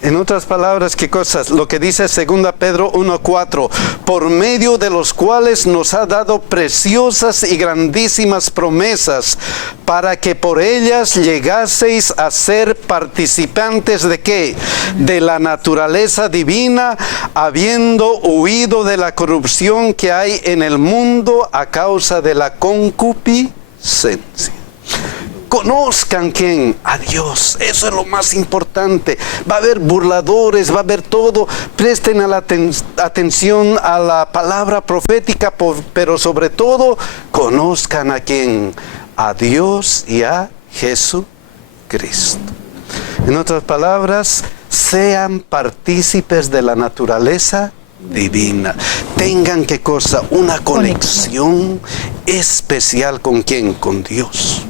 En otras palabras, ¿qué cosas? Lo que dice 2 Pedro 1:4, por medio de los cuales nos ha dado preciosas y grandísimas promesas, para que por ellas llegaseis a ser participantes ¿de qué? De la naturaleza divina, habiendo huido de la corrupción que hay en el mundo a causa de la concupiscencia. Conozcan quién, a Dios. Eso es lo más importante. Va a haber burladores, va a haber todo. Presten atención a la palabra profética, pero sobre todo conozcan a quién, a Dios y a Jesucristo. En otras palabras, sean partícipes de la naturaleza divina. Tengan qué cosa, una conexión especial con quién, con Dios.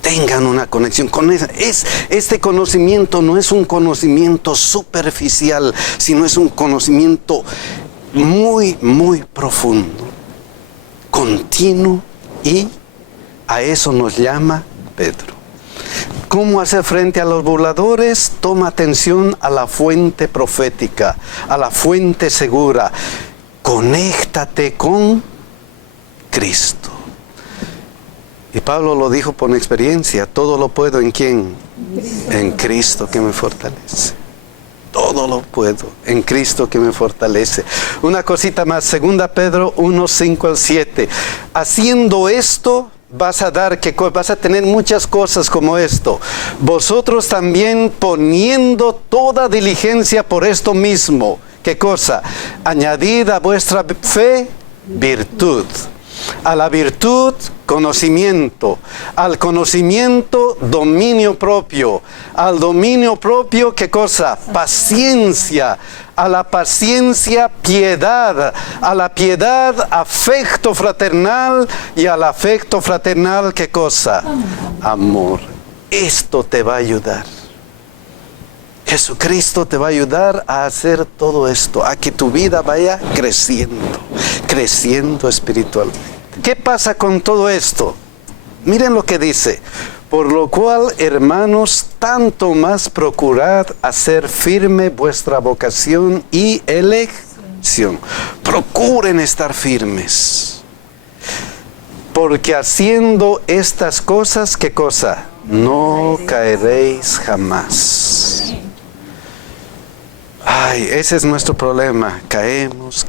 Tengan una conexión con esa. Este conocimiento no es un conocimiento superficial, sino es un conocimiento muy, muy profundo, continuo, y a eso nos llama Pedro. ¿Cómo hacer frente a los burladores? Toma atención a la fuente profética, a la fuente segura. Conéctate con Cristo. Y Pablo lo dijo por experiencia: todo lo puedo en ¿quién? En Cristo que me fortalece. Todo lo puedo en Cristo que me fortalece. Una cosita más, 2 Pedro 1, 5 al 7. Haciendo esto, vas a tener muchas cosas como esto. Vosotros también poniendo toda diligencia por esto mismo. ¿Qué cosa? Añadid a vuestra fe virtud. A la virtud, conocimiento. Al conocimiento, dominio propio. Al dominio propio, ¿qué cosa? Paciencia. A la paciencia, piedad. A la piedad, afecto fraternal. Y al afecto fraternal, ¿qué cosa? Amor. Esto te va a ayudar. Jesucristo te va a ayudar a hacer todo esto, a que tu vida vaya creciendo espiritualmente. ¿Qué pasa con todo esto? Miren lo que dice: por lo cual, hermanos, tanto más procurad hacer firme vuestra vocación y elección. Procuren estar firmes, porque haciendo estas cosas, ¿qué cosa? No caeréis jamás. Ay, ese es nuestro problema. Caemos.